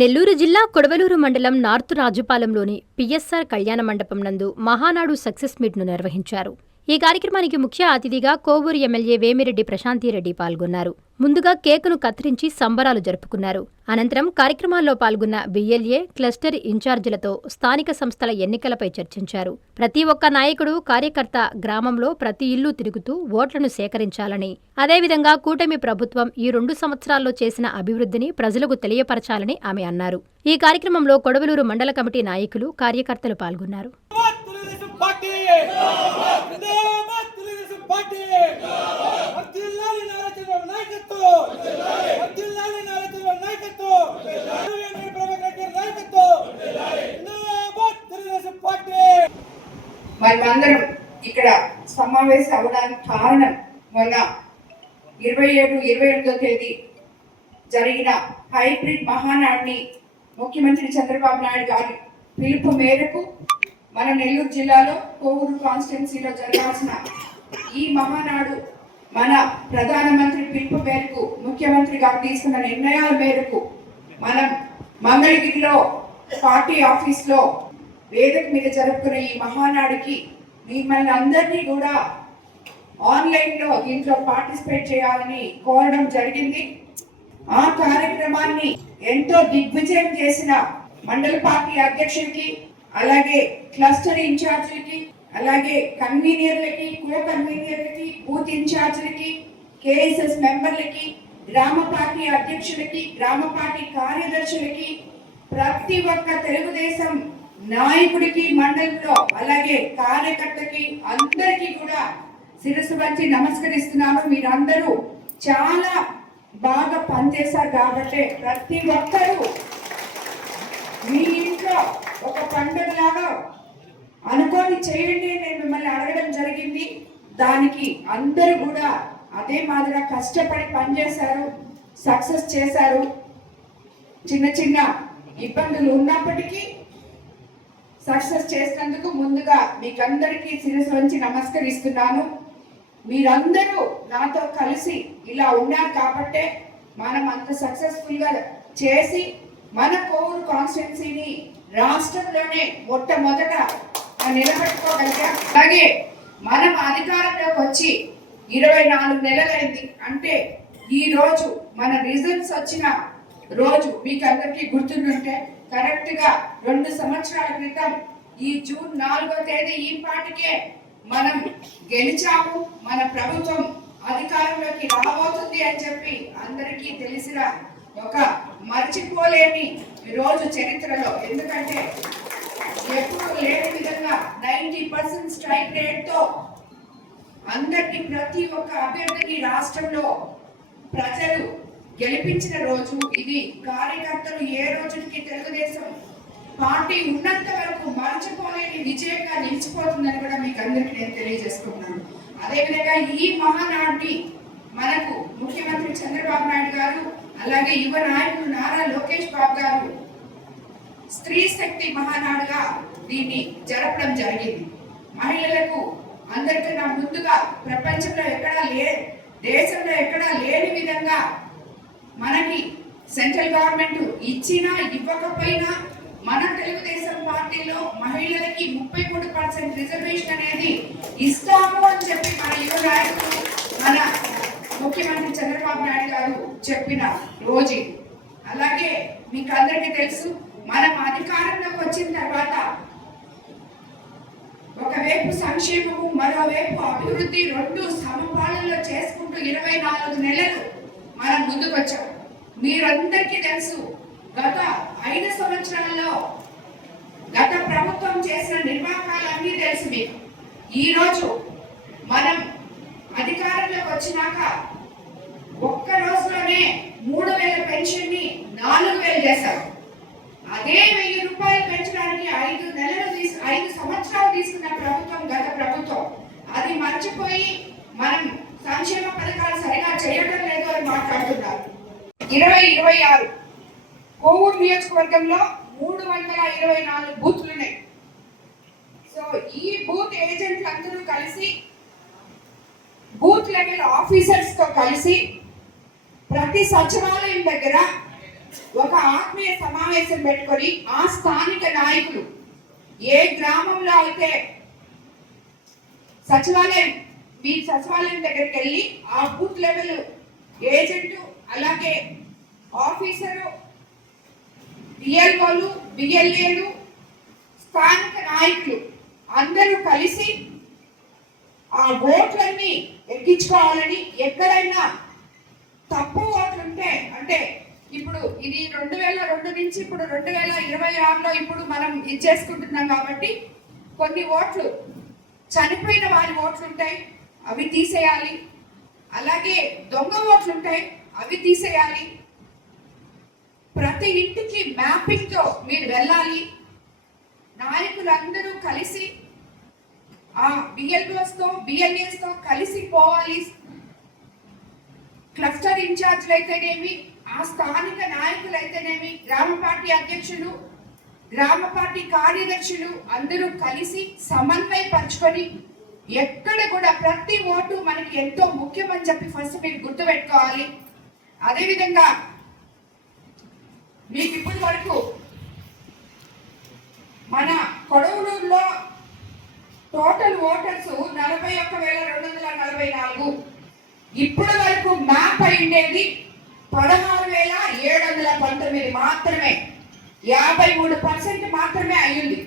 నెల్లూరు జిల్లా కొడవలూరు మండలం north రాజుపాలెంలోని PSR కళ్యాణ మండపం నందు మహానాడు సక్సెస్ మీట్ను నిర్వహించారు. ఈ కార్యక్రమానికి ముఖ్య అతిథిగా కోవూరు ఎమ్మెల్యే వేమిరెడ్డి ప్రశాంతిరెడ్డి పాల్గొన్నారు. ముందుగా కేకును కత్తిరించి సంబరాలు జరుపుకున్నారు. అనంతరం కార్యక్రమాల్లో పాల్గొన్న బిఎల్ఏ, క్లస్టర్ ఇన్ఛార్జీలతో స్థానిక సంస్థల ఎన్నికలపై చర్చించారు. ప్రతి ఒక్క నాయకుడు, కార్యకర్త గ్రామంలో ప్రతి ఇల్లు తిరుగుతూ ఓట్లను సేకరించాలని, అదేవిధంగా కూటమి ప్రభుత్వం ఈ 2 సంవత్సరాల్లో చేసిన అభివృద్ధిని ప్రజలకు తెలియపరచాలని ఆమె అన్నారు. ఈ కార్యక్రమంలో కొడవలూరు మండల కమిటీ నాయకులు, కార్యకర్తలు పాల్గొన్నారు. మనమందరం ఇక్కడ సమావేశం అవడానికి కారణం మొన్న 27-28వ తేదీ జరిగిన హైబ్రిడ్ మహానాడిని ముఖ్యమంత్రి చంద్రబాబు నాయుడు గారి పిలుపు మేరకు మన నెల్లూరు జిల్లాలో కోవూరు కాన్స్టిట్యున్సీలో జరగాల్సిన ఈ మహానాడు మన ప్రధానమంత్రి పిలుపు మేరకు ముఖ్యమంత్రి గారు తీసుకున్న నిర్ణయాల మేరకు మనం మంగళగిరిలో పార్టీ ఆఫీస్లో వేదిక మీద జరుపుకున్న ఈ మహానాడికి మిమ్మల్ని అందరినీ కూడా ఆన్లైన్లో దీంట్లో పార్టిసిపేట్ చేయాలని కోరడం జరిగింది. ఆ కార్యక్రమాన్ని ఎంతో దిగ్విజయం చేసిన మండల పార్టీ అధ్యక్షుడికి, అలాగే క్లస్టర్ ఇన్ఛార్జీలకి, అలాగే కన్వీనర్లకి, కో కన్వీనర్లకి, బూత్ ఇన్ఛార్జీలకి, కేఎస్ఎస్ మెంబర్లకి, గ్రామ పార్టీ అధ్యక్షులకి, గ్రామ పార్టీ కార్యదర్శులకి, ప్రతి ఒక్క తెలుగుదేశం నాయకుడికి మండలంలో, అలాగే కార్యకర్తకి అందరికీ కూడా శిరస్సు వంచి నమస్కరిస్తున్నాను. మీరందరూ చాలా బాగా పనిచేశారు కాబట్టి ప్రతి ఒక్కరూ మీ ఇంట్లో ఒక పండుగలాగా అనుకోని చేయండి నేను మిమ్మల్ని అడగడం జరిగింది. దానికి అందరూ కూడా అదే మాదిరిగా కష్టపడి పనిచేశారు, సక్సెస్ చేశారు. చిన్న చిన్న ఇబ్బందులు ఉన్నప్పటికీ సక్సెస్ చేసినందుకు ముందుగా మీకందరికీ శిరస్సు వంచి నమస్కరిస్తున్నాను. మీరందరూ నాతో కలిసి ఇలా ఉన్నారు కాబట్టే మనం అంత సక్సెస్ఫుల్గా చేసి మన కోవూరు కాన్స్టిట్యున్సీని రాష్ట్రంలోనే మొట్టమొదట నిలబెట్టుకోగలిగాం. అలాగే మనం అధికారంలోకి వచ్చి 24 నెలలైంది. అంటే ఈ రోజు మన రిజల్ట్స్ వచ్చిన రోజు మీకు అందరికీ గుర్తుంటే కరెక్ట్గా 2 సంవత్సరాల క్రితం ఈ జూన్ 4వ తేదీ ఈ పాటికే మనం గెలిచాము. మన ప్రభుత్వం అధికారంలోకి రాబోతుంది అని చెప్పి అందరికీ తెలిసిన ఒక మర్చిపోలేని రోజు చరిత్రలో. ఎందుకంటే ఎప్పుడు లేని విధంగా 90% స్ట్రైక్ రేట్తో అందరినీ, ప్రతి ఒక్క అభ్యర్థిని రాష్ట్రంలో ప్రజలు గెలిపించిన రోజు ఇది. కార్యకర్తలు ఏ రోజుకి తెలుగుదేశం పార్టీ ఉన్నంత వరకు మర్చిపోలేని విజయంగా నిలిచిపోతుందని కూడా మీకు అందరికీ నేను తెలియజేసుకుంటున్నాను. అదేవిధంగా ఈ మహానాడిని మనకు ముఖ్యమంత్రి చంద్రబాబు నాయుడు గారు, అలాగే యువ నాయకులు నారా లోకేష్ బాబు గారు స్త్రీ శక్తి మహానాడుగా దీన్ని జరపడం జరిగింది. మహిళలకు అందరికన్నా ముందుగా ప్రపంచంలో ఎక్కడా దేశంలో ఎక్కడా లేని విధంగా మనకి సెంట్రల్ గవర్నమెంట్ ఇచ్చినా ఇవ్వకపోయినా మన తెలుగుదేశం పార్టీలో మహిళలకి 33% రిజర్వేషన్ అనేది ఇస్తాము అని చెప్పి మన యువ నాయకులు, మన ముఖ్యమంత్రి చంద్రబాబు నాయుడు గారు చెప్పిన రోజు. అలాగే మీకు అందరికీ తెలుసు, మనం అధికారంలోకి వచ్చిన తర్వాత ఒకవైపు సంక్షేమము, మరోవైపు అభివృద్ధి 2 సమపాలనలో చేసుకుంటూ 24 నెలలు మనం ముందుకు వచ్చాం. మీరందరికీ తెలుసు, గత 5 సంవత్సరాల్లో గత ప్రభుత్వం చేసిన నిర్వాహకాలన్నీ తెలుసు మీకు. ఈరోజు మనం అధికారంలోకి వచ్చినాక ఒక్క రోజులోనే 3000 పెన్షన్ ని 4000 చేశారు. అదే 1000 రూపాయలు పెంచడానికి 5 సంవత్సరాలు తీసుకున్న ప్రభుత్వం గత ప్రభుత్వం. అది మర్చిపోయి మనం సంక్షేమ పథకాలు సరిగా చేయడం లేదు అని మాట్లాడుతున్నారు. 2026 కోవూరు నియోజకవర్గంలో 324 బూత్లు ఉన్నాయి. సో ఈ బూత్ ఏజెంట్లు అందరూ కలిసి బూత్ లెవెల్ ఆఫీసర్స్ తో కలిసి ప్రతి సచివాలయం దగ్గర ఒక ఆత్మీయ సమావేశం పెట్టుకొని ఆ స్థానిక నాయకులు ఏ గ్రామంలో అయితే మీ సచివాలయం దగ్గరికి వెళ్ళి ఆ బూత్ లెవెల్ ఏజెంటు అలాగే ఆఫీసరు బిఎల్ఓలు బిఎల్ఏలు స్థానిక నాయకులు అందరూ కలిసి ఆ ఓట్లన్నీ ఎక్కించుకోవాలని, ఎక్కడైనా తప్పు ఓట్లుంటే, అంటే ఇప్పుడు ఇది 2002 నుంచి ఇప్పుడు 2026లో ఇప్పుడు మనం ఇచ్చేసుకుంటున్నాం కాబట్టి కొన్ని ఓట్లు చనిపోయిన వారి ఓట్లు ఉంటాయి, అవి తీసేయాలి. అలాగే దొంగ ఓట్లు ఉంటాయి, అవి తీసేయాలి. ప్రతి ఇంటికి మ్యాపింగ్ తో మీరు వెళ్ళాలి. నాయకులందరూ కలిసి ఆ బిఎల్ఓస్ తో బిఎల్ఏస్ తో కలిసి పోవాలి. క్లస్టర్ ఇన్ఛార్జ్లు అయితేనేమి, ఆ స్థానిక నాయకులు అయితేనేమి, గ్రామ పార్టీ అధ్యక్షులు, గ్రామ పార్టీ కార్యదర్శులు అందరూ కలిసి సమన్వయపరచుకొని ఎక్కడ కూడా ప్రతి ఓటు మనకి ఎంతో ముఖ్యమని చెప్పి ఫస్ట్ మీరు గుర్తుపెట్టుకోవాలి. అదేవిధంగా మీకు ఇప్పటి వరకు మన కొడవలూరులో టోటల్ ఓటర్స్ 41,244. ఇప్పటి వరకు మ్యాప్ అయిండేది 16,719 మాత్రమే. 53% మాత్రమే అయ్యింది.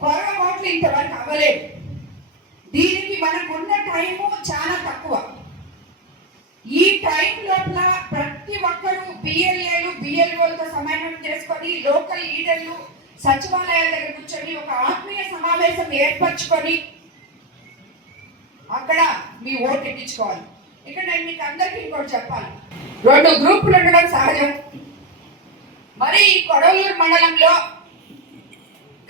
కొరవ ఓట్లు ఇంతవరకు అవ్వలేదు. దీనికి మనకున్న టైము చాలా తక్కువ. ఈ టైం లోపల ప్రతి ఒక్కరూ బిఎల్ఏలు బిఎల్ఓలతో సమన్వయం చేసుకొని లోకల్ లీడర్లు సచివాలయాల దగ్గర కూర్చొని ఒక ఆత్మీయ సమావేశం ఏర్పరచుకొని అక్కడ మీ ఓటు ఎక్కించుకోవాలి. ఇక్కడ నేను మీకు అందరికీ ఇంకోటి చెప్పాలి. 2 గ్రూపులు ఉండడం సహజం. మరి ఈ కొడవలూరు మండలంలో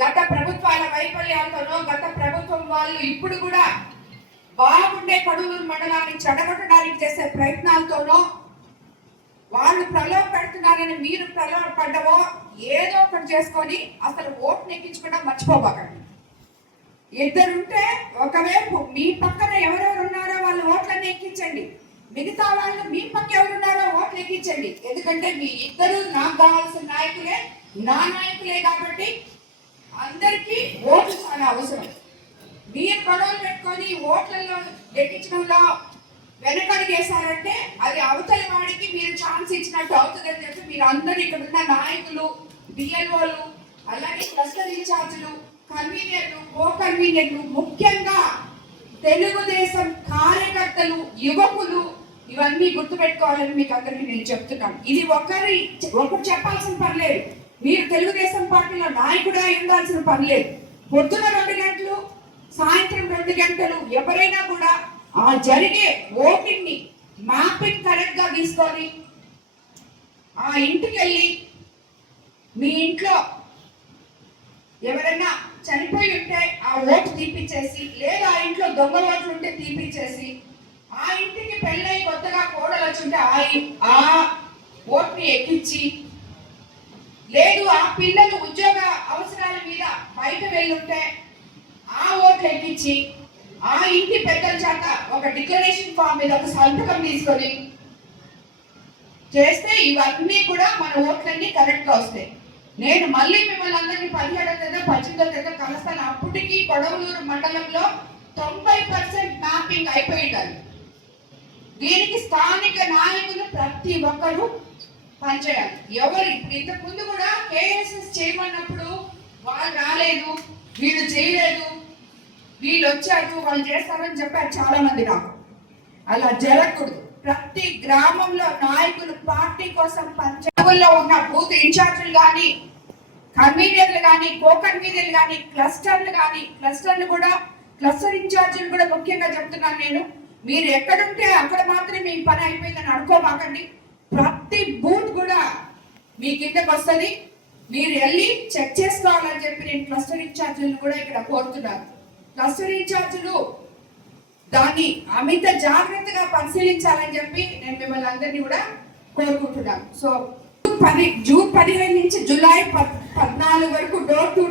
గత ప్రభుత్వాల వైఫల్యాలతోనో, గత ప్రభుత్వం వాళ్ళు ఇప్పుడు కూడా బాగుండే కొడవలూరు మండలాన్ని చెడగొట్టడానికి చేసే ప్రయత్నాలతోనో, వాళ్ళు ప్రలోభ పెడుతున్నారని మీరు ప్రలోభ పడ్డవో ఏదో ఒకటి చేసుకొని అసలు ఓటు నెక్కించుకోవడం మర్చిపోబాకండి. ఇద్దరుంటే ఒకవైపు మీ పక్కన ఎవరెవరు ఉన్నారో వాళ్ళు ఓట్లన్నీ ఎక్కించండి, మిగతా వాళ్ళు మీ పక్క ఎవరున్నారో ఓట్లు ఎక్కించండి. ఎందుకంటే మీ ఇద్దరు నాకు కావాల్సిన నాయకులే, నా నాయకులే కాబట్టి అందరికీ ఓట్లు చాలా అవసరం. మీరు గొడవలు పెట్టుకొని ఓట్లలో ఎక్కించడంలో వెనకడిగేశారంటే అది అవతలి వాడికి మీరు ఛాన్స్ ఇచ్చినట్టు అవుతుందని చెప్పి మీరు అందరూ ఇక్కడ ఉన్న నాయకులు, బిఎల్ఓలు, అలాగే క్లస్టర్ ఇన్ఛార్జీలు, కన్వీనర్లు, కో కన్వీనర్లు, ముఖ్యంగా తెలుగుదేశం కార్యకర్తలు, యువకులు ఇవన్నీ గుర్తుపెట్టుకోవాలని మీకు అందరికీ నేను చెప్తున్నాను. ఇది ఒకరు చెప్పాల్సిన పని లేదు. మీరు తెలుగుదేశం పార్టీలో నాయకుడే ఉండాల్సిన పని లేదు. పొద్దున 2 గంటలు, సాయంత్రం 2 గంటలు ఎవరైనా కూడా ఆ జరిగే ఓటింగ్ ని మ్యాపింగ్ కరెక్ట్ గా తీసుకొని ఆ ఇంటికి వెళ్ళి మీ ఇంట్లో ఎవరైనా చనిపోయి ఉంటే ఆ ఓటు తీపిచ్చేసి, లేదా ఆ ఇంట్లో దొంగ ఓట్లు ఉంటే తీపిచ్చేసి, ఆ ఇంటికి పెళ్ళై కొత్తగా కోడలు వచ్చుంటే ఆ ఓటుని ఎక్కించి, లేదు ఆ పిల్లలు ఉద్యోగ అవసరాల మీద బయట వెళ్ళుంటే ఆ ఓట్లు ఎక్కించి, ఆ ఇంటి పెద్దల చేత ఒక డిక్లరేషన్ ఫామ్ మీద ఒక సంతకం తీసుకొని చేస్తే ఇవన్నీ కూడా మన ఓట్లన్నీ కరెక్ట్ గా వస్తాయి. నేను మళ్ళీ మిమ్మల్ని అందరినీ 17వ తేదీ 18వ తేదీ కలుస్తాను. అప్పటికి కొడవలూరు మండలంలో 90% మ్యాపింగ్ అయిపోయి ఉండాలి. దీనికి స్థానిక నాయకులు ప్రతి ఒక్కరూ పనిచేయాలి. ఎవరు ఇప్పుడు ఇంతకు ముందు కూడా కేఎస్ఎస్ చేయమన్నప్పుడు వాళ్ళు రాలేదు, వీళ్ళు చేయలేదు, వీళ్ళు వచ్చారు, వాళ్ళు చేస్తారని చెప్పారు చాలా మంది. నాకు అలా జరగకూడదు. ప్రతి గ్రామంలో నాయకులు పార్టీ కోసం పంచాయతీల్లో ఉన్న బూత్ ఇన్ఛార్జీలు కానీ, కన్వీనర్లు కానీ, కో కన్వీనర్లు కానీ, క్లస్టర్లు కూడా, క్లస్టర్ ఇన్ఛార్జీలు కూడా ముఖ్యంగా చెప్తున్నాను నేను. మీరు ఎక్కడుంటే అక్కడ మాత్రమే మీ పని అయిపోయిందని అనుకోమాకండి. ప్రతి బూత్ కూడా మీ కిందకు వస్తుంది. మీరు వెళ్ళి చెక్ చేసుకోవాలని చెప్పి నేను క్లస్టర్ ఇన్ఛార్జీలు కూడా ఇక్కడ కోరుతున్నాను. క్లస్టర్ ఇన్ఛార్జీలు దాన్ని అమిత జాగ్రత్తగా పరిశీలించాలని చెప్పి నేను మిమ్మల్ని అందరినీ కూడా కోరుకుంటున్నాను. సో జూన్ 15 నుంచి జూలై 14 వరకు డోర్ టు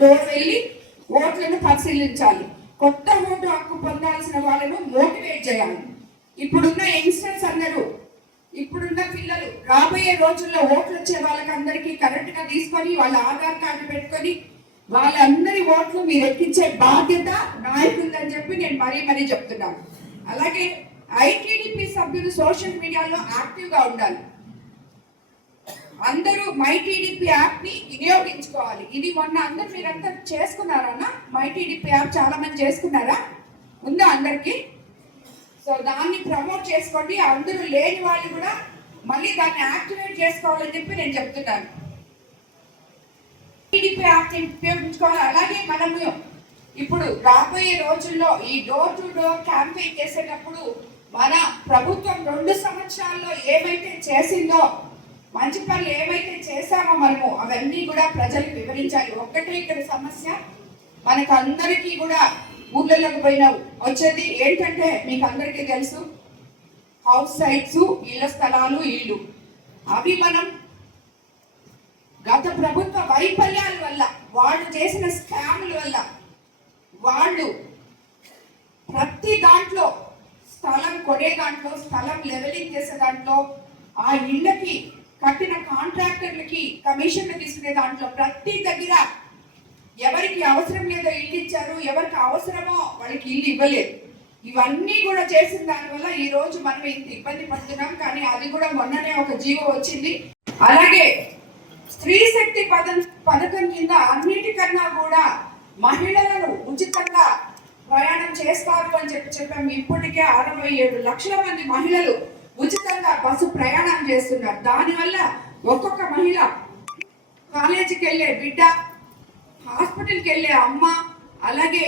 డోర్ వెళ్ళి ఓట్లను పరిశీలించాలి. కొత్త ఓటు హక్కు పొందాల్సిన వాళ్ళను మోటివేట్ చేయాలి. ఇప్పుడున్న యంగ్స్టర్స్ అందరూ, ఇప్పుడున్న పిల్లలు రాబోయే రోజుల్లో ఓట్లు వచ్చే వాళ్ళకందరికీ కరెక్ట్ గా తీసుకొని వాళ్ళ ఆధార్ కార్డు పెట్టుకొని వాళ్ళందరి ఓట్లు మీరు ఎక్కించే బాధ్యత నాయకులని చెప్పి నేను మరీ చెప్తున్నాను. అలాగే ఐటీడీపీ సభ్యులు సోషల్ మీడియాలో యాక్టివ్ గా ఉండాలి. అందరూ మై టీడీపీ యాప్ ని వినియోగించుకోవాలి. ఇది మొన్న అందరు మీరంతా చేసుకున్నారన్నా? మై టీడీపీ యాప్ చాలా మంది చేసుకున్నారా? ఉందా అందరికి? సో దాన్ని ప్రమోట్ చేసుకోండి. అందరూ లేని వాళ్ళు కూడా మళ్ళీ దాన్ని యాక్టివేట్ చేసుకోవాలని చెప్పి నేను చెప్తున్నాను. టీడీపీ యాప్ ఉపయోగించుకోవాలి. అలాగే మనము ఇప్పుడు రాబోయే రోజుల్లో ఈ డోర్ టు డోర్ క్యాంపెయిన్ చేసేటప్పుడు మన ప్రభుత్వం 2 సంవత్సరాల్లో ఏమైతే చేసిందో, మంచి పనులు ఏమైతే చేశామో మనము అవన్నీ కూడా ప్రజలకు వివరించాలి. ఒక్కటే ఇక్కడ సమస్య, మనకు అందరికీ కూడా ఊర్లలోకి పోయిన వచ్చేది ఏంటంటే మీకు అందరికీ తెలుసు, హౌస్ సైట్స్, ఇళ్ల స్థలాలు, ఇల్లు. అవి మనం గత ప్రభుత్వ వైఫల్యాల వల్ల, వాళ్ళు చేసిన స్కాముల వల్ల, వాళ్ళు ప్రతి దాంట్లో స్థలం కొనే దాంట్లో, స్థలం లెవెలింగ్ చేసే దాంట్లో, ఆ ఇళ్ళకి కట్టిన కాంట్రాక్టర్లకి కమిషన్లు తీసుకునే దాంట్లో ప్రతి దగ్గర ఎవరికి అవసరం లేదో ఇల్లు ఇచ్చారు, ఎవరికి అవసరమో వాళ్ళకి ఇల్లు ఇవ్వలేదు. ఇవన్నీ కూడా చేసిన దానివల్ల ఈ రోజు మనం ఇంత ఇబ్బంది పడుతున్నాం. కానీ అది కూడా మొన్ననే ఒక జీవో వచ్చింది. అలాగే స్త్రీ శక్తి పథకం కింద అన్నిటికన్నా కూడా మహిళలను ఉచితంగా ప్రయాణం చేస్తారు అని చెప్పాము. ఇప్పటికే 67 లక్షల మంది మహిళలు ఉచితంగా బస్సు ప్రయాణం చేస్తున్నారు. దానివల్ల ఒక్కొక్క మహిళ, కాలేజీకి వెళ్ళే బిడ్డ, హాస్పిటల్కి వెళ్ళే అమ్మ, అలాగే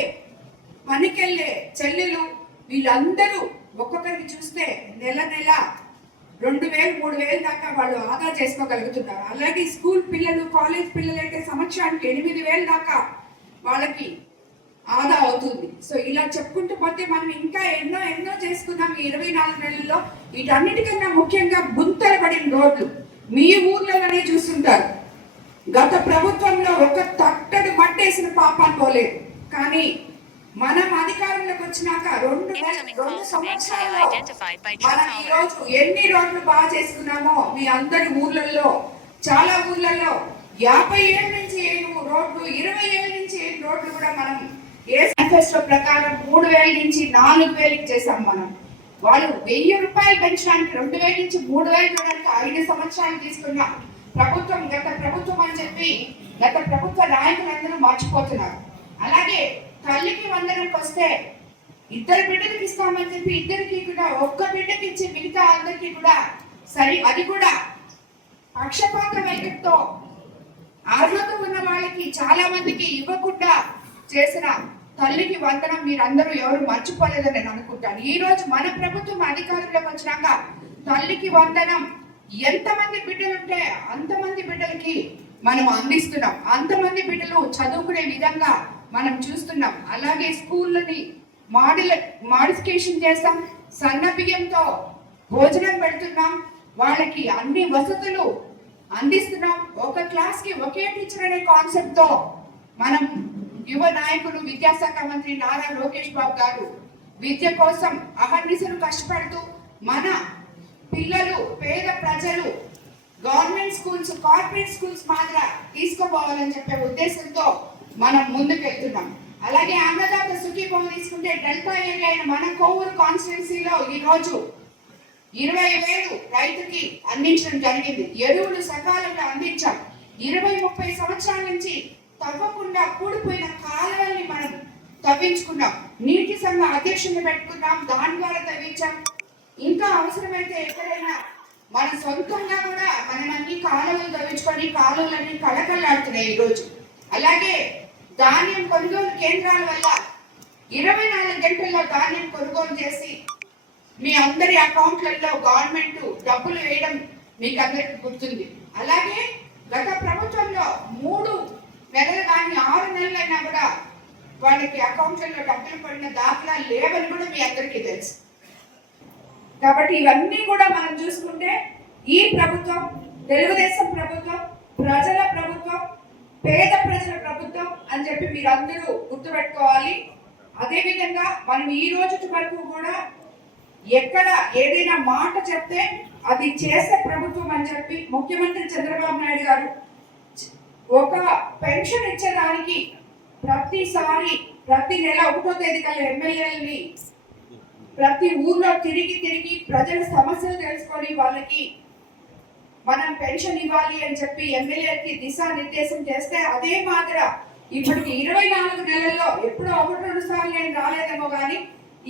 పనికి వెళ్ళే చెల్లెలు, వీళ్ళందరూ ఒక్కొక్కరికి చూస్తే నెల 2,000, 3,000 దాకా వాళ్ళు ఆదా చేసుకోగలుగుతున్నారు. అలాగే స్కూల్ పిల్లలు, కాలేజ్ పిల్లలు అయితే సంవత్సరానికి 8,000 దాకా వాళ్ళకి ఆదా అవుతుంది. సో ఇలా చెప్పుకుంటూ పోతే మనం ఇంకా ఎన్నో చేసుకున్నాం ఈ 24 నెలల్లో. వీటన్నిటికన్నా ముఖ్యంగా గుంతలు పడిన రోడ్లు మీ ఊర్లలోనే చూస్తుంటారు. గత ప్రభుత్వంలో ఒక తట్టడు మట్టేసిన పాపాన్ని పోలేదు. కానీ మనం అధికారంలోకి వచ్చినాక 2 సంవత్సరాల్లో మనం ఈ రోజు ఎన్ని రోడ్లు బాగా చేసుకున్నామో మీ అందరి ఊర్లలో, చాలా ఊర్లలో 50 ఏళ్ళ నుంచి ఏడు రోడ్లు, 20 ఏళ్ళ నుంచి ఏడు రోడ్లు కూడా మనం మేనిఫెస్టో ప్రకారం 3,000 నుంచి 4,000 చేసాం. మనం వాళ్ళు 1,000 రూపాయలు పెంచడానికి 2,000 నుంచి 3,000 చూడడానికి 5 సంవత్సరాలు తీసుకున్న ప్రభుత్వం గత ప్రభుత్వం అని చెప్పి గత ప్రభుత్వ నాయకులందరూ మర్చిపోతున్నారు. అలాగే తల్లికి వందనంకి వస్తే 2 బిడ్డలకి ఇస్తామని చెప్పి 2కి కూడా 1 బిడ్డకి ఇచ్చి మిగతా అందరికీ కూడా సరి, అది కూడా పక్షపాత వైఖరితో అర్హత ఉన్న వాళ్ళకి చాలా మందికి ఇవ్వకుండా చేసిన తల్లికి వందనం మీరందరూ ఎవరు మర్చిపోలేదని నేను అనుకుంటాను. ఈ రోజు మన ప్రభుత్వం అధికారంలోకి వచ్చినాక తల్లికి వందనం ఎంతమంది బిడ్డలుంటే అంతమంది బిడ్డలకి మనం అందిస్తున్నాం. అంతమంది బిడ్డలు చదువుకునే విధంగా మనం చూస్తున్నాం. అలాగే స్కూళ్ళని మాడిఫికేషన్ చేస్తాం, సన్న బియ్యంతో భోజనం పెడుతున్నాం, వాళ్ళకి అన్ని వసతులు అందిస్తున్నాం. ఒక క్లాస్ కి ఒకే టీచర్ అనే కాన్సెప్ట్ తో మనం యువ నాయకులు విద్యాశాఖ మంత్రి నారా లోకేష్ బాబు గారు విద్య కోసం అహర్నిశలు కష్టపడుతూ మన పిల్లలు, పేద ప్రజలు గవర్నమెంట్ స్కూల్స్, కార్పొరేట్ స్కూల్స్ మాదిరి తీసుకుపోవాలని చెప్పే ఉద్దేశంతో మనం ముందుకెళ్తున్నాం. అలాగే అన్నదాత సుఖీభావం తీసుకుంటే డెల్టా ఏరియా అయిన మన కోవూరు కాన్స్టిట్యున్సీలో ఈ రోజు 20,000 రైతుకి అందించడం జరిగింది. ఎరువులు సకాలంలో అందించాం. 20-30 సంవత్సరాల నుంచి తవ్వకుండా కూడిపోయిన కాలువల్ని మనం తవ్వించుకున్నాం. నీటి సంఘ అధ్యక్షుని పెట్టుకున్నాం, దాని ద్వారా తవ్వించాం. ఇంకా అవసరమైతే ఎక్కడైనా మన సొంతంగా కూడా మనం అన్ని కాలువలు తవ్వించుకొని కాలువలన్నీ కళకళలాడుతున్నాయి ఈరోజు. అలాగే ధాన్యం కొనుగోలు కేంద్రాల వల్ల 24 గంటల్లో ధాన్యం కొనుగోలు చేసి మీ అందరి అకౌంట్లలో గవర్నమెంట్ డబ్బులు వేయడం మీకు అందరికి గుర్తుంది. అలాగే గత ప్రభుత్వంలో 3 నెలలు కానీ 6 నెలలైనా కూడా వాళ్ళకి అకౌంట్లలో డబ్బులు పడిన దాఖలాలు లేవని కూడా మీ అందరికీ తెలుసు. కాబట్టి ఇవన్నీ కూడా మనం చూసుకుంటే ఈ ప్రభుత్వం తెలుగుదేశం ప్రభుత్వం, ప్రజల ప్రభుత్వం, పేద ప్రజల ప్రభుత్వం అని చెప్పి మీరందరూ గుర్తుపెట్టుకోవాలి. అదేవిధంగా మనం ఈ రోజు వరకు కూడా ఎక్కడ ఏదైనా మాట చెప్తే అది చేసే ప్రభుత్వం అని చెప్పి ముఖ్యమంత్రి చంద్రబాబు నాయుడు గారు ఒక పెన్షన్ ఇచ్చేదానికి ప్రతిసారి ప్రతి నెల 1వ తేదీ కల్లా ఎమ్మెల్యేలని ప్రతి ఊర్లో తిరిగి ప్రజల సమస్యలు తెలుసుకొని వాళ్ళకి మనం పెన్షన్ ఇవ్వాలి అని చెప్పి ఎమ్మెల్యేకి దిశానిర్దేశం చేస్తే అదే మాదిర ఇప్పటికి 24 నెలల్లో ఎప్పుడో 1-2 సార్లు నేను రాలేదేమో కానీ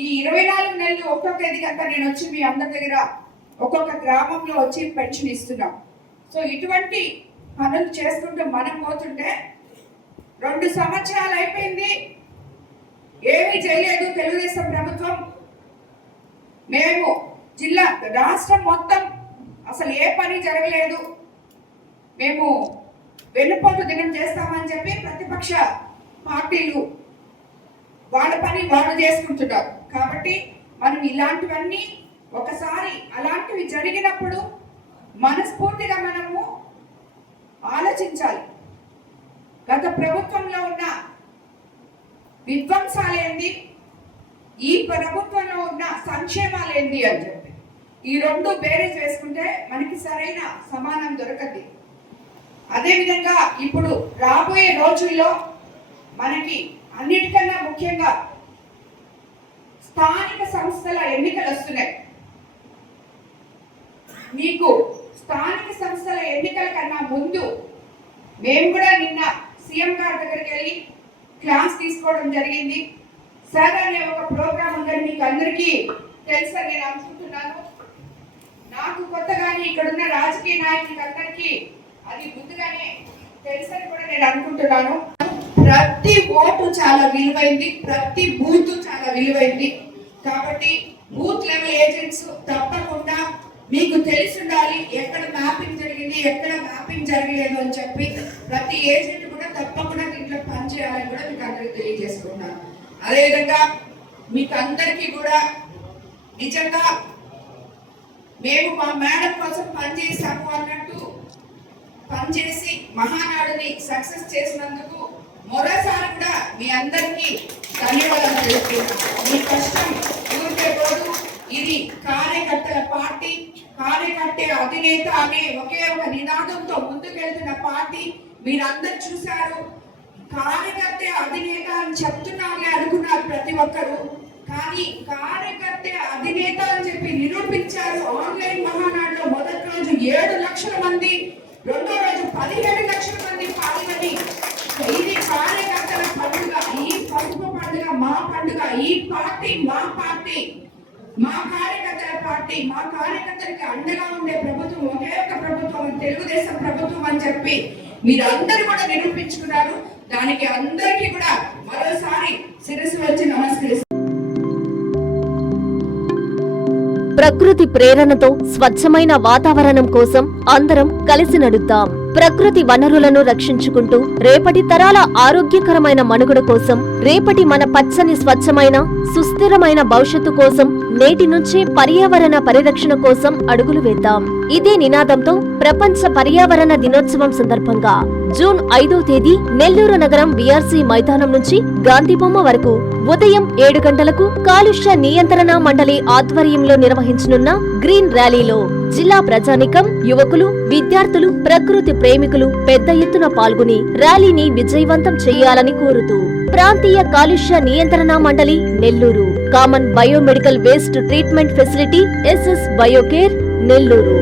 ఈ 24 నెలలు 1వ తేదీకంతా నేను వచ్చి మీ అందరి దగ్గర ఒక్కొక్క గ్రామంలో వచ్చి పెన్షన్ ఇస్తున్నాం. సో ఇటువంటి పనులు చేసుకుంటూ మనం పోతుంటే 2 సంవత్సరాలు అయిపోయింది, ఏమీ చేయలేదు తెలుగుదేశం ప్రభుత్వం. మేము జిల్లా రాష్ట్రం మొత్తం అసలు ఏ పని జరగలేదు, మేము వెన్నుపోటు దినం చేస్తామని చెప్పి ప్రతిపక్ష పార్టీలు వాళ్ళ పని వాళ్ళు చేసుకుంటున్నారు. కాబట్టి మనం ఇలాంటివన్నీ ఒకసారి అలాంటివి జరిగినప్పుడు మనస్ఫూర్తిగా మనము ఆలోచించాలి. గత ప్రభుత్వంలో ఉన్న విధ్వంసాలేంది, ఈ ప్రభుత్వంలో ఉన్న సంక్షేమాలేంది అని చెప్పి ఈ 2 బేరేజ్ వేసుకుంటే మనకి సరైన సమానం దొరకదు. అదేవిధంగా ఇప్పుడు రాబోయే రోజుల్లో మనకి అన్నిటికన్నా ముఖ్యంగా స్థానిక సంస్థల ఎన్నికలు వస్తున్నాయి. మీకు స్థానిక సంస్థల ఎన్నికల కన్నా ముందు మేము కూడా నిన్న సీఎం గారి దగ్గరికి వెళ్ళి క్లాస్ తీసుకోవడం జరిగింది. సార్ అనే ఒక ప్రోగ్రామ్ ఉందని మీకు అందరికీ తెలుసని నేను అనుకుంటున్నాను. నాకు కొత్తగానే ఇక్కడున్న రాజకీయ నాయకులకి అందరికీ అది ముందుగానే తెలుసని కూడా నేను అనుకుంటున్నాను. ప్రతి ఓటు చాలా విలువైంది, ప్రతి బూత్ చాలా విలువైంది. కాబట్టి బూత్ లెవెల్ ఏజెంట్స్ తప్పకుండా మీకు తెలిసి ఉండాలి ఎక్కడ మ్యాపింగ్ జరిగింది, ఎక్కడ మ్యాపింగ్ జరగలేదు అని చెప్పి ప్రతి ఏజెంట్ కూడా తప్పకుండా దీంట్లో పనిచేయాలని కూడా మీకు అందరికీ తెలియజేసుకుంటున్నాను. అదేవిధంగా మీకు అందరికీ కూడా నిజంగా మేము మా మేడం కోసం పనిచేసాము అన్నట్టు పనిచేసి మహానాడుని సక్సెస్ చేసినందుకు మరోసారి కూడా మీ అందరికీ ధన్యవాదాలు తెలుపుతున్నాను. మీ కష్టం ఊరికే పోదు. ఇది కార్యకర్తల పార్టీ, కార్యకర్త అధినేత అనే ఒకే ఒక నినాదంతో ముందుకెళ్తున్న పార్టీ. మీరందరూ చూశారు, కార్యకర్త అధినేత అని చెప్తున్నామే అనుకున్నారు ప్రతి ఒక్కరు, కానీ కార్యకర్త అధినేత అని చెప్పి నిరూపించారు. ఆన్లైన్ మహానాడులో మొదటి రోజు 7 లక్షల మంది, రెండో రోజు 17 లక్షల మంది పాల్గొని ఇది కార్యకర్తల పండుగ, ఈ పసుపు పండుగ మా పండుగ, ఈ పార్టీ మా పార్టీ, మా కార్యకర్తల పార్టీ, మా కార్యకర్తలకి అండగా ఉండే ప్రభుత్వం ఒకే ఒక ప్రభుత్వం, తెలుగుదేశం ప్రభుత్వం అని చెప్పి మీరందరూ కూడా నిరూపించుకున్నారు. దానికి అందరికీ కూడా మరోసారి శిరస్సు వచ్చి నమస్కరిస్తారు. ప్రకృతి ప్రేరణతో స్వచ్ఛమైన వాతావరణం కోసం అందరం కలిసి నడుద్దాం. ప్రకృతి వనరులను రక్షించుకుంటూ రేపటి తరాల ఆరోగ్యకరమైన మనుగడ కోసం, రేపటి మన పచ్చని స్వచ్ఛమైన సుస్థిరమైన భవిష్యత్తు కోసం నేటి నుంచే పర్యావరణ పరిరక్షణ కోసం అడుగులు వేద్దాం. ఇదే నినాదంతో ప్రపంచ పర్యావరణ దినోత్సవం సందర్భంగా జూన్ 5వ తేదీ నెల్లూరు నగరం బీఆర్సీ మైదానం నుంచి గాంధీబొమ్మ వరకు ఉదయం 7 గంటలకు కాలుష్య నియంత్రణ మండలి ఆధ్వర్యంలో నిర్వహించనున్న గ్రీన్ ర్యాలీలో జిల్లా ప్రజానికం, యువకులు, విద్యార్థులు, ప్రకృతి ప్రేమికులు పెద్ద ఎత్తున పాల్గొని ర్యాలీని విజయవంతం చేయాలని కోరుతూ ప్రాంతీయ కాలుష్య నియంత్రణ మండలి Nellore, common biomedical waste treatment facility SS Biocare Nellore.